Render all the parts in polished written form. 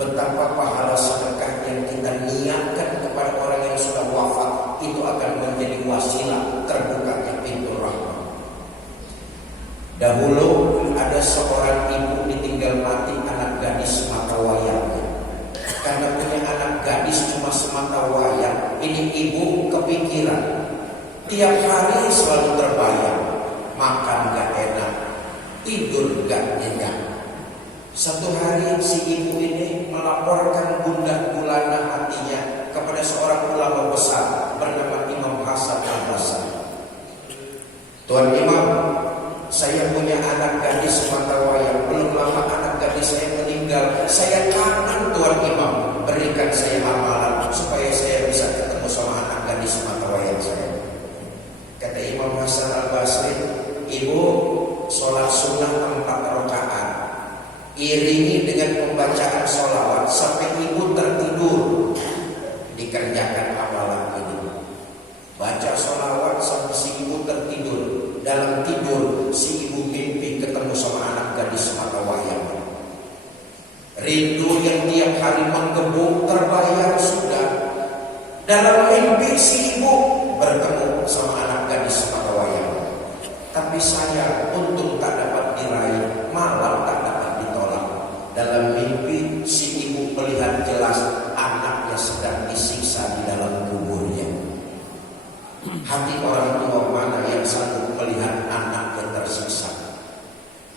betapa pahala sedekah yang kita niatkan kepada orang yang sudah wafat itu akan menjadi wasilah terbukanya pintu rahmat. Dahulu ada seorang ibu ditinggal mati anak gadis mata wayangnya. Karena punya anak gadis cuma semata wayang, ini ibu kepikiran. Tiap hari selalu terbayang, makan gak enak, tidur gak nyenyak. Satu hari si ibu ini melaporkan gundah gulana hatinya kepada seorang ulama besar bernama Imam Hasan Al-Basri. Tuan Imam, saya punya anak gadis mata wayang. Belum lama anak gadis saya meninggal. Saya kangen Tuan Imam, berikan saya amalan supaya saya bisa ketemu sama anak gadis mata wayang saya. Kata Imam Hasan Al-Basri, ibu sholat sunnah 4 rakaat, iringi dengan pembacaan sholawat sampai ibu tertidur. Dikerjakan amalan ini. Baca sholawat sampai si ibu tertidur. Dalam tidur si ibu mimpi ketemu sama anak gadis mata wayang. Rindu yang tiap hari menggebuk terbayar sudah. Dalam mimpi si ibu bertemu sama anak gadis mata wayang. Tapi saya untung tak dapat diraih, malam tak dapat ditolak. Dalam mimpi si ibu melihat jelas anaknya sedang disiksa di dalam kuburnya. Hati orang tua mana yang sanggup melihat anak yang tersiksa?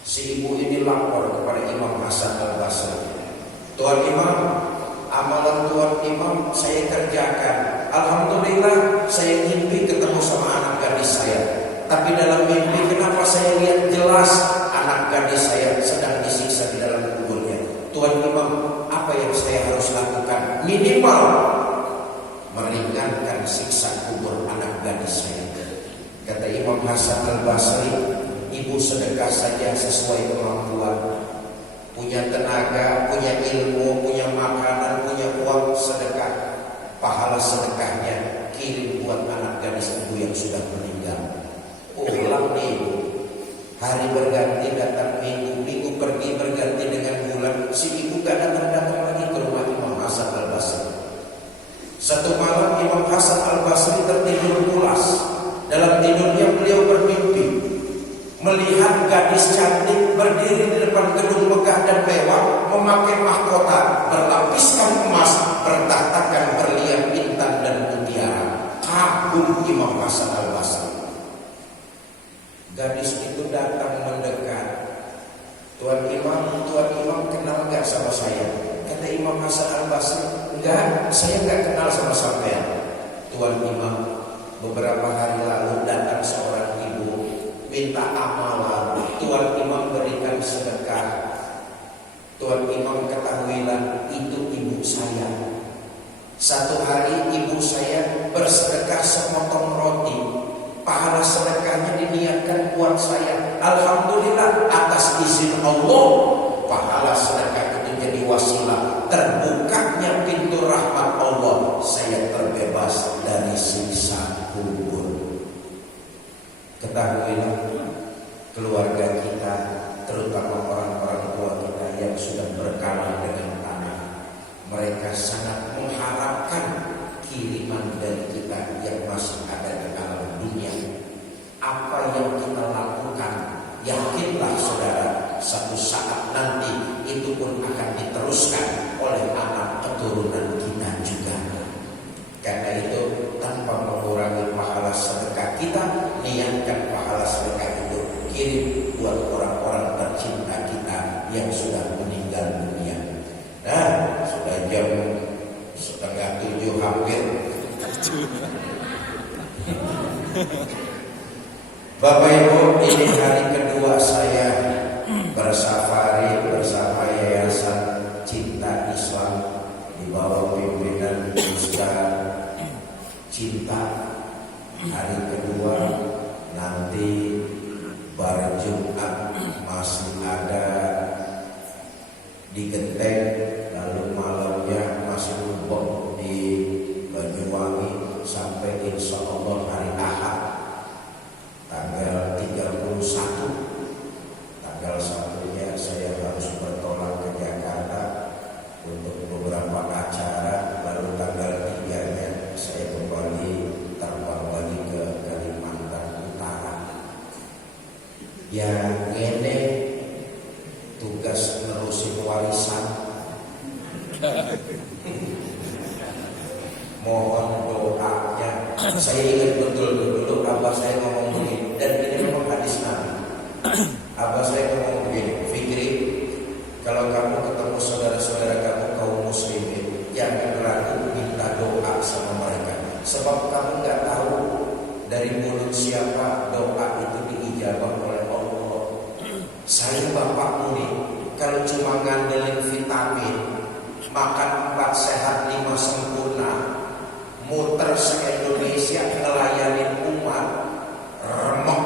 Si ibu ini lapor kepada Imam Hasan Al-Basri. Tuan Imam, amalan Tuan Imam saya kerjakan. Alhamdulillah saya mimpi ketemu sama anak gadis saya. Tapi dalam mimpi kenapa saya lihat jelas anak gadis saya sedang disiksa di dalam kuburnya? Tuan Imam, apa yang saya harus lakukan? Minimal meringankan siksa kubur anak gadis saya. Kata Imam Hasan Al-Basri, ibu sedekah saja sesuai kemampuan. Punya tenaga, punya ilmu, punya makanan, punya uang, sedekah. Pahala sedekahnya kirim buat anak gadis ibu yang sudah meninggal. Ulang nih ibu. Hari berganti datang minggu, minggu pergi berganti dengan bulan. Si ibu gak datang lagi ke rumah Imam Hasan Al-Basri. Satu malam Imam Hasan Al-Basri tertidur pulas. Dalam tidurnya beliau bermimpi melihat gadis cantik berdiri di depan gedung megah dan mewah, memakai mahkota berlapiskan emas, bertahtakan berlian intan dan mutiara. Kagum Imam Hasan Al-Basri. Gadis itu datang mendekat. Tuan Imam kenal gak sama saya? Kata Imam Hasan Al-Basri, enggak, saya enggak kenal sama sampean. Tuan Imam, beberapa hari lalu datang seorang ibu minta amalan. Tuan Imam berikan sedekah. Tuan Imam ketahuilah itu ibu saya. Satu hari ibu saya bersedekah sepotong roti. Pahala sedekahnya diniatkan buat saya. Alhamdulillah atas izin Allah, pahala sedekah itu jadi wasilah terbukanya pintu rahmat Allah. Saya terbebas dari siksa kubur. Ketahuilah keluarga kita, terutama orang-orang tua kita yang sudah berkalah dengan tanah, mereka sangat mengharapkan kiriman dari kita yang masih ada di alam dunia. Apa yang kita lakukan, yakinlah saudara, satu saat nanti itu pun akan diteruskan oleh anak keturunan kita juga. Karena itu tanpa mengurangi pahala sedekah kita, niatkan pahala sedekah itu kirim buat orang-orang tercinta kita yang sudah meninggal dunia. Nah, sudah jam 6:30 hampir. Bapak Ibu, ini hari kedua saya bersafari bersama Yayasan Cinta Islam di bawah pimpinan Ustaz Cinta. Hari kedua, nanti bar Jumat masih ada di Genteng, lalu malamnya masih numpuk di Banyuwangi sampai insya Allah hari Ahad tanggal 31. Tanggal 1-nya saya harus bertolak ke Jakarta untuk Ya ngene tugas nerusin warisan. Mohon doanya. Saya ingat betul dulu abah saya ngomong begini, dan ini memang hadis Nabi. Abah saya ngomong begini, Fikri, kalau kamu ketemu saudara-saudara kamu kaum muslimin, jangan ragu minta doa sama mereka. Sebab kamu nggak tahu dari mulut siapa doa itu diijabah oleh Allah. Saya bapakmu nih, kalau cuma ngandelin vitamin, makan 4 sehat 5 sempurna, muter se-Indonesia ngelayanin umat, remok.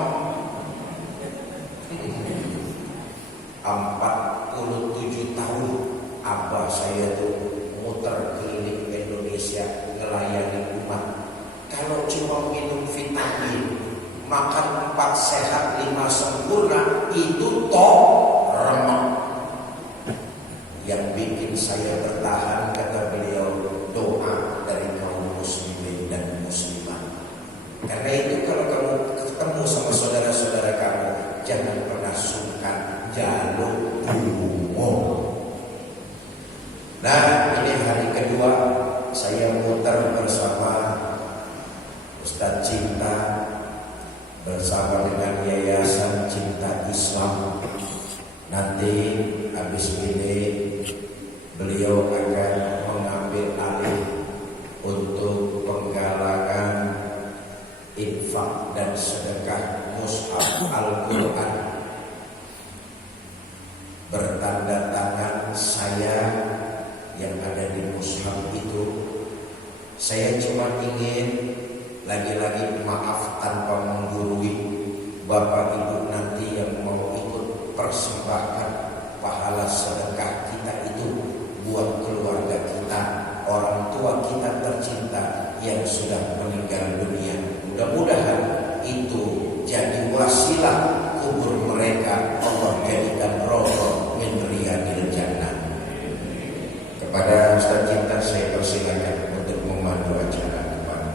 47 tahun abah saya tuh muter keliling Indonesia ngelayanin umat. Kalau cuma minum vitamin, makan 4 sehat 5 sempurna, itu toh remok. Yang bikin saya bertahan, kata beliau, doa dari kaum muslimin dan muslimat. Karena itu kalau kamu ketemu sama saudara-saudara kamu, jangan pernah sungkan jaluk dungo. Nah, ini hari kedua saya muter bersama Ustadz Cinta, bersama dengan Yayasan Cinta Islam. Nanti habis ini beliau akan mengambil alih untuk penggalangan infak dan sedekah mushaf Al-Quran bertanda tangan saya yang ada di mushaf itu. Saya cuma ingin lagi-lagi maaf tanpa menggurui Bapak Ibu nanti yang mau ikut persembahkan pahala sedekah kita itu buat keluarga kita, orang tua kita tercinta yang sudah meninggal dunia. Mudah-mudahan itu jadi wasilah kubur mereka Allah jadikan roh min riyadil jannah. Kepada Ustaz Cinta saya persilakan untuk memandu acara kembali.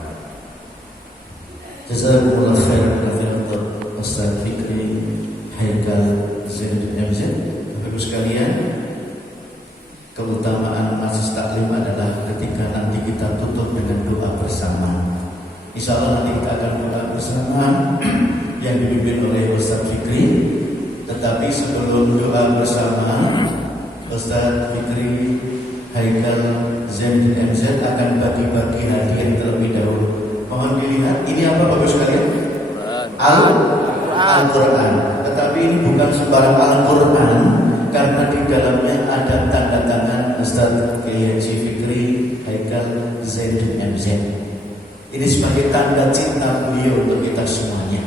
Jazakumullah khairan untuk Ustaz Fikri Haikal Zainuddin MZ. Bapak sekalian, keutamaan majlis taklim adalah ketika nanti kita tutup dengan doa bersama. Insya Allah nanti kita akan doa bersama yang dipimpin oleh Ustaz Fikri. Tetapi sebelum doa bersama, Ustaz Fikri Haikal Zainuddin MZ akan bagi-bagi hadiah terlebih dahulu. Mohon dilihat, ini apa Bapak sekalian? Al-Quran. Tetapi ini bukan sembarang Al-Quran, karena di dalamnya ada tanda tangan Ustaz Kiai Haji Fikri Haikal Zainuddin MZ. Ini sebagai tanda cinta beliau untuk kita semuanya.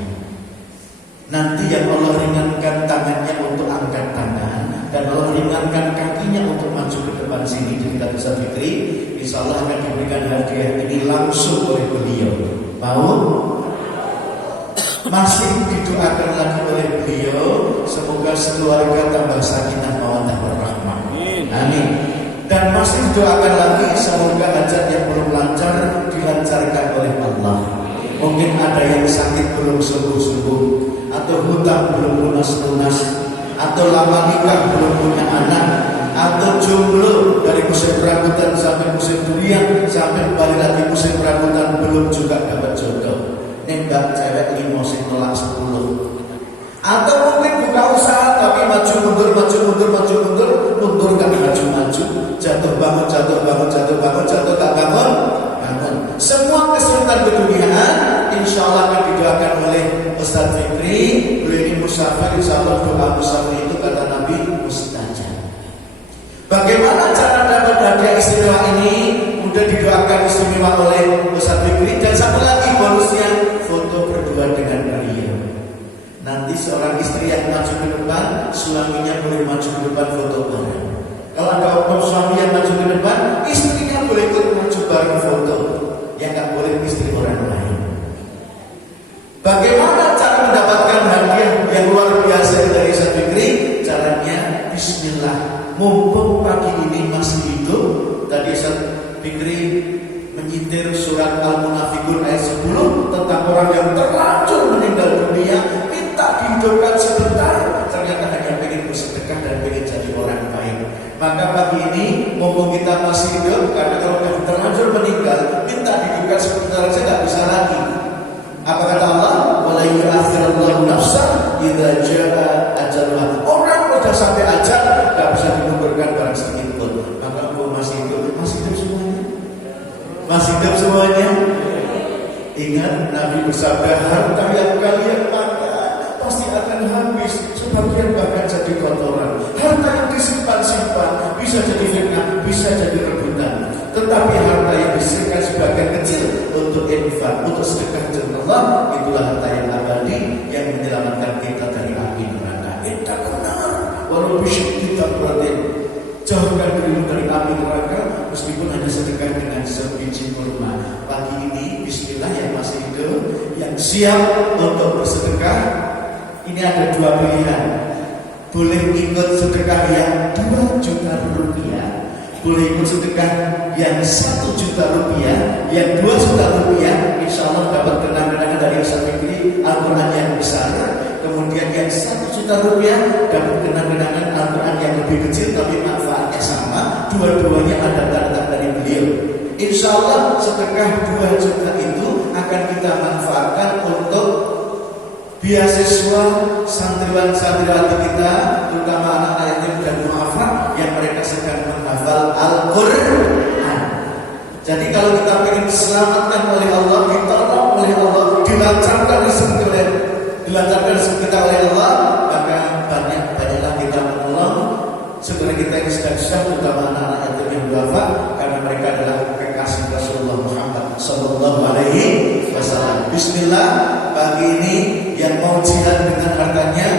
Nanti yang Allah ringankan tangannya untuk angkat tangan, dan Allah ringankan kakinya untuk maju ke depan sini di dekat Ustaz Fikri, insya Allah akan diberikan hadiah ini langsung oleh beliau. Mau? Masih didoakan lagi oleh beliau, semoga sekeluarga tambah sakinah mawaddah warahmah. Amin. Dan masih didoakan lagi semoga hajat yang belum lancar dilancarkan oleh Allah. Mungkin ada yang sakit belum sembuh-sembuh, atau hutang belum lunas-lunas, atau lama nikah belum punya anak, atau jomblo dari musim peragutan sampai musim durian, sampai balik lagi musim peragutan belum juga dapat jodoh. Nembak cewek 5 sing nolak 10. Atau mungkin buka usaha tapi maju mundur gak maju. Jatuh bangun tak bangun. Semua kesulitan keduniaan insya Allah akan didoakan oleh Ustaz Fikri. Beliau ini musafir, insya Allah doa musafir itu kata Nabi mustajab. Bagaimana cara dapat hadiah istimewa ini? Mudah didoakan istimewa oleh Ustaz Fikri. Dan satu lagi bonusnya, foto berdua dengan beliau. Nanti seorang istri yang maju ke depan, suaminya boleh maju ke depan foto bareng. Kalau ada oknum suami yang maju ke depan, istrinya boleh ikut maju bareng foto. Yang nggak boleh istri orang lain. Bagaimana cara mendapatkan hadiah yang luar biasa dari Ustaz Fikri? Caranya Bismillah. Mumpung pagi ini masih hidup, tadi Ustaz Fikri menyitir surat Al-Munafikun ayat 10 tentang orang yang terlanjur meninggal dunia, minta tak dihidupkan sebentar, ternyata hanya pengen bersedekah dan pengen jadi orang baik. Maka pagi ini mumpung kita masih hidup, karena kalau kita terlanjur meninggal, minta dihidupkan sebentar saja nggak bisa lagi. Apa kata Allah? Wala yu'akhirullahu nafsan idza jaa ajaluha. Orang udah sampai ajal nggak bisa dimundurkan barang sedikit pun. Maka masih hidup semuanya. Masih hidup semuanya. Ingat Nabi bersabda, harta yang kalian makan pasti akan habis, sebagian bahkan jadi kotoran. Harta yang disimpan-simpan bisa jadi fitnah, bisa jadi rebutan. Tetapi harta yang disisihkan sebagian kecil untuk infak, untuk sedekah jalan Allah, itulah harta yang abadi yang menyelamatkan kita dari api neraka. Kita benar, walau bisyik kita berarti jauhkan dirimu dari api neraka, meskipun hanya sedekah dengan sebiji kurma. Pagi ini, bismillah yang masih hidup, yang siap untuk bersedekah, ini ada dua pilihan. Boleh ikut sedekah yang 2 juta rupiah, boleh ikut sedekah yang 1 juta rupiah, yang 2 juta rupiah, insya Allah dapat kenang-kenangan dari Ustaz Fikri Al-Quran yang besar. Kemudian yang 1 juta rupiah dapat kenang-kenangan Al-Quran yang lebih kecil tapi manfaatnya sama. Dua-duanya ada tanda dari beliau. Insya Allah sedekah 2 juta itu akan kita manfaatkan untuk beasiswa santriwan-santriwati kita, terutama anak-anak yatim dan du'afa yang mereka sedang menghafal Al-Quran. Jadi kalau kita ingin diselamatkan oleh Allah, ditolong oleh Allah, dilancarkan rezeki kita oleh Allah, maka banyaklah kita menolong saudara kita yang sedang susah, terutama anak-anak yatim yang du'afa, karena mereka adalah kekasih Rasulullah Muhammad Sallallahu Alaihi Wasallam. Bismillah, pagi ini yang mau jihad dengan hartanya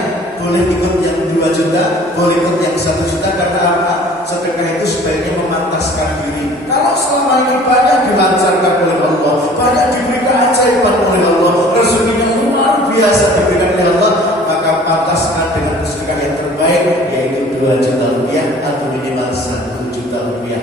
boleh ikut yang 2 juta, boleh ikut yang 1 juta. Karena apa? Sedekah itu sebaiknya memantaskan diri. Kalau selama ini banyak dilancarkan oleh Allah, banyak diberikan keajaiban oleh Allah, rezekinya luar biasa diberikan oleh Allah, maka pantaskan dengan sedekah yang terbaik, yaitu 2 juta rupiah atau minimal 1 juta rupiah.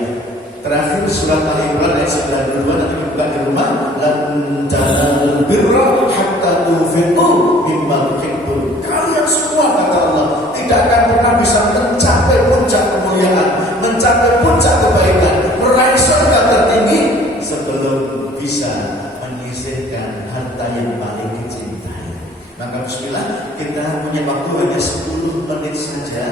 Terakhir surat Al-Imran ayat 92, nanti dibuka di rumah. Lan tanalul birra hatta tunfiqu mimma tuhibbun. Kalian semua, kata Allah, tidak akan pernah bisa mencapai puncak kemuliaan, mencapai puncak kebaikan, meraih surga tertinggi sebelum bisa menyisihkan harta yang paling dicintai. Maka bismillah, kita punya waktu hanya 10 menit saja.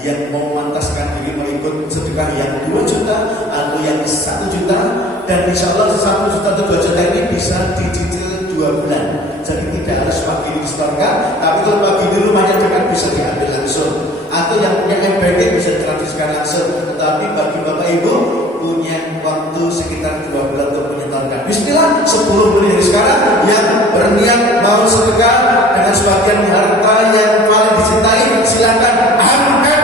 Yang mau mantaskan diri mau ikut sedekah yang 2 juta atau yang 1 juta, dan insya Allah 1 juta atau 2 juta ini bisa dicicil 2 bulan. Jadi tidak harus pagi disetorkan, tapi kalau pagi di rumahnya dekat bisa diambil langsung, atau yang punya MBD bisa ditransferkan langsung. Tetapi bagi Bapak Ibu punya waktu sekitar 2 bulan untuk menyetorkan. Bismillah, 10 menit dari sekarang yang berniat mau sedekah dengan sebagian harta yang paling dicintai, silakan angkat.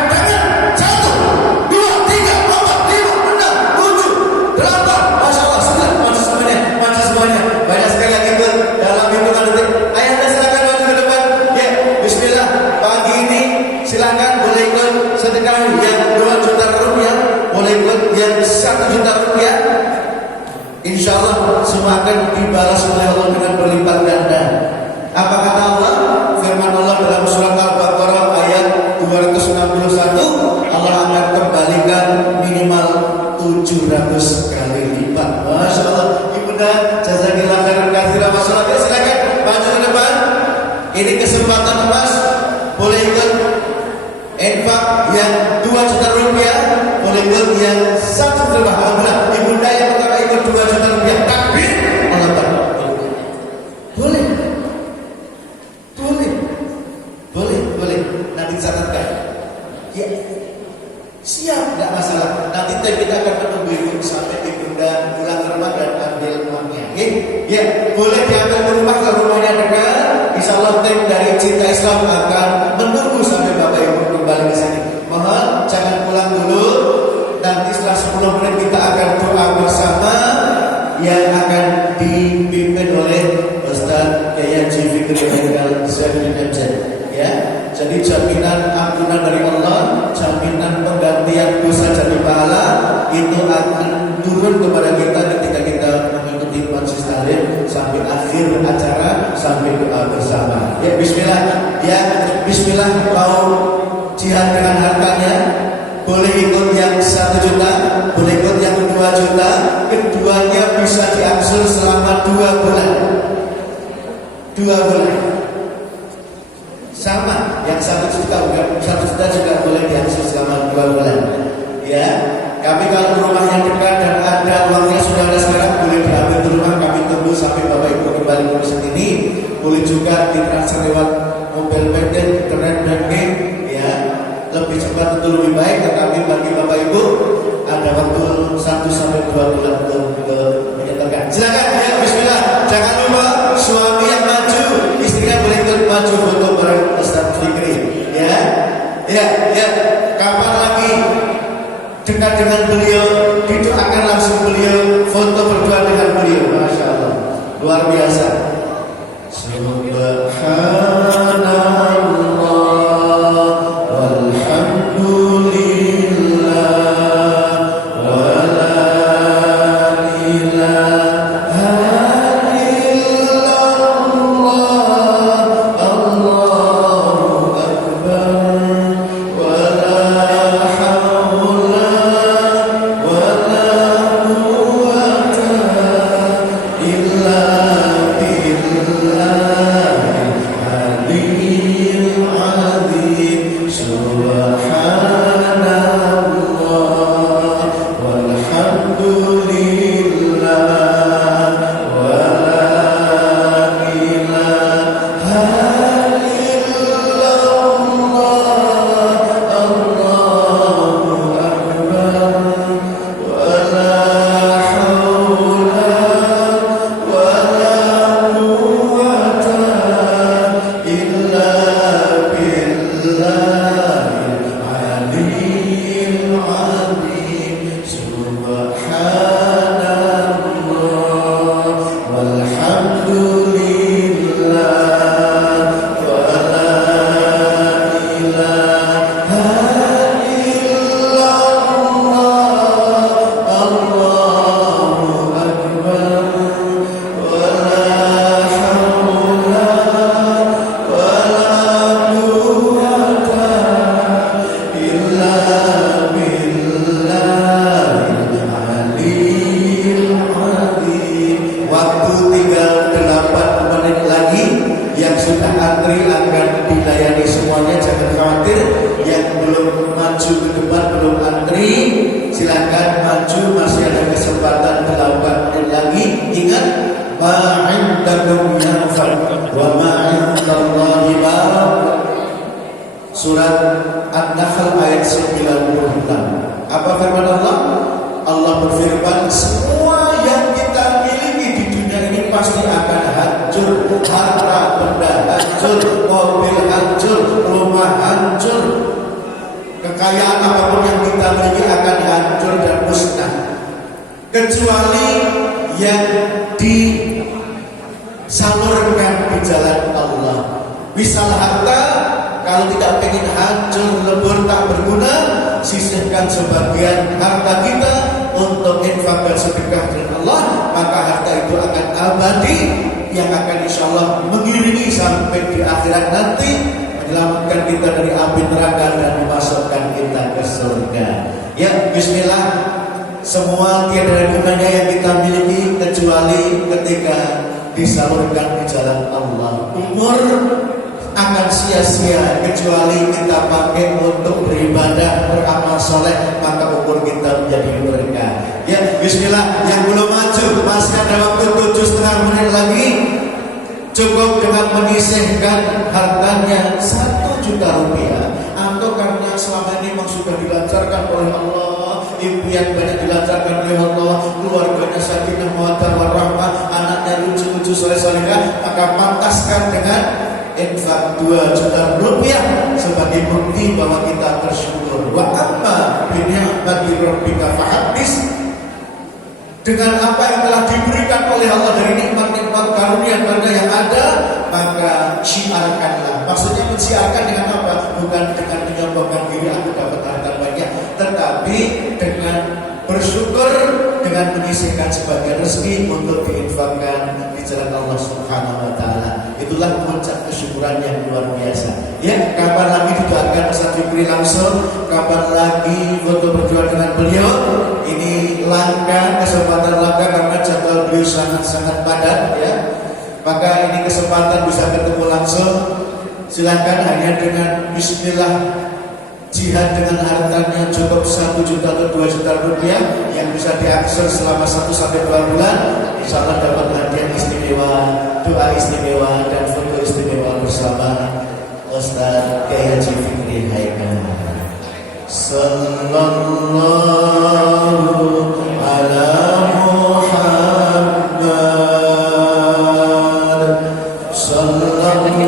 Sedekah yang 2 juta rupiah, boleh ikut yang 1 juta rupiah. Insya Allah semua akan dibalas oleh Allah dengan berlipat ganda. Apa kata Allah? Firman Allah dalam surat Al-Baqarah ayat 261, Allah akan kembalikan minimal 700 kali lipat. Masya Allah, Ibunda, jazakillah khairan katsiran. Masyaallah, silakan maju ke depan. Ini kesempatan emas, boleh ikut infak yang 2 juta rupiah, boleh ikut yang 1 juta. Alhamdulillah, Ibunda yang pertama ikut 2 juta rupiah. Takbir, Allah Akbar. Boleh. Nanti catatkan. Ya, siap, tidak masalah. Nanti kita akan menunggu Ibu sampai Ibunda pulang ke rumah dan ambil uangnya. Ya, boleh diambil ke rumah kalau rumahnya dekat. Insya Allah tim dari Cinta Islam akan menunggu sampai Bapak Ibu kembali ke sini. Mohon jangan pulang dulu. Nanti setelah 10 menit kita akan doa bersama yang akan dipimpin oleh Ustaz Kiai Haji Fikri Zainul Abidin. Ya, jadi jaminan ampunan dari Allah, jaminan penggantian dosa jadi pahala itu akan turun kepada kita ketika kita mengikuti majelis taklim sampai akhir acara, sampai doa bersama. Ya, bismillah. Yang yang 1 juta, boleh ikut yang 2 juta. Keduanya bisa diangsur selama 2 bulan. 2 bulan. Sama, yang 1 juta juga boleh diangsur selama 2 bulan. Ya, kami kalau rumahnya dekat dan ada uangnya sudah ada sekarang, boleh diambil di rumah. Kami tunggu sampai Bapak Ibu kembali ke masjid ini. Boleh juga ditransfer lewat mobile banking, internet banking, ya. Lebih cepat tentu lebih baik. Tetapi bagi Bapak Ibu ada waktu 1 sampai 2 bulan untuk menyertakan. Silakan ya, bismillah. Jangan lupa suami yang maju, istrinya boleh ikut maju foto bareng Ustaz Fikri. Ya, ya, ya. Kapan lagi dekat dengan beliau, didoakan langsung beliau, foto berdua dengan beliau. Masya Allah, luar biasa. Subhanallah walhamdulillah wa la ilaha illallah, Allahu akbar, wa la hawla wa la quwwata illa billah. Surat An-Nahl ayat 96. Apa firman Allah? Allah berfirman, semua yang kita miliki di dunia ini pasti akan hancur. Harta benda hancur, mobil hancur, rumah hancur, kekayaan apapun yang kita miliki akan hancur dan musnah, kecuali yang disalurkan di jalan Allah. Misal harta, kalau tidak ingin hancur, lebur, tak berguna, sisihkan sebagian harta kita untuk infak dan sedekah dengan Allah, maka harta itu akan abadi, yang akan insya Allah mengiringi sampai di akhirat nanti, menyelamatkan kita dari api neraka dan memasukkan kita ke surga. Ya, bismillah. Semua tiada ada gunanya yang kita miliki kecuali ketika disalurkan di jalan Allah. Umur akan sia-sia kecuali kita pakai untuk beribadah, beramal soleh, maka umur kita menjadi berkah. Ya, bismillah. Yang belum maju, masih ada waktu 7,5 menit lagi. Cukup dengan menyisihkan hartanya 1 juta rupiah, atau karena selama ini memang sudah dilancarkan oleh Allah, impian banyak dilancarkan oleh Allah, keluarganya sakinah mawaddah warahmah, anaknya lucu-lucu soleh-solehah, maka pantaskan dengan infak 2 juta rupiah sebagai bukti bahwa kita bersyukur. Wa amma bi ni'mati rabbika fahaddits. Dengan apa yang telah diberikan oleh Allah dari nikmat-nikmat karunia yang ada, maka syiarkanlah. Maksudnya mensiarkan dengan apa? Bukan dengan menyombongkan diri aku dapat harta banyak, tetapi dengan bersyukur, dengan menyisihkan sebagian rezeki untuk diinfakkan di jalan Allah Subhanahu wa taala. Itulah kunci puncak kesyukuran yang luar biasa. Ya, kapan lagi didoakan Ustaz Fikri langsung, kapan lagi foto berdua dengan beliau. Ini langka, kesempatan langka karena jadwal beliau sangat-sangat padat ya. Maka ini kesempatan bisa ketemu langsung. Silakan hanya dengan bismillah, jihad dengan hartanya cukup 1 juta atau 2 juta rupiah yang bisa diakses selama 1 sampai 2 bulan. Insya Allah dapat hadiah istimewa, doa istimewa dan foto istimewa bersama Ustaz Kiai Haji Fikri Haikal. Sallallahu ala Muhammad, sallallahu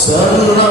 Sallallahu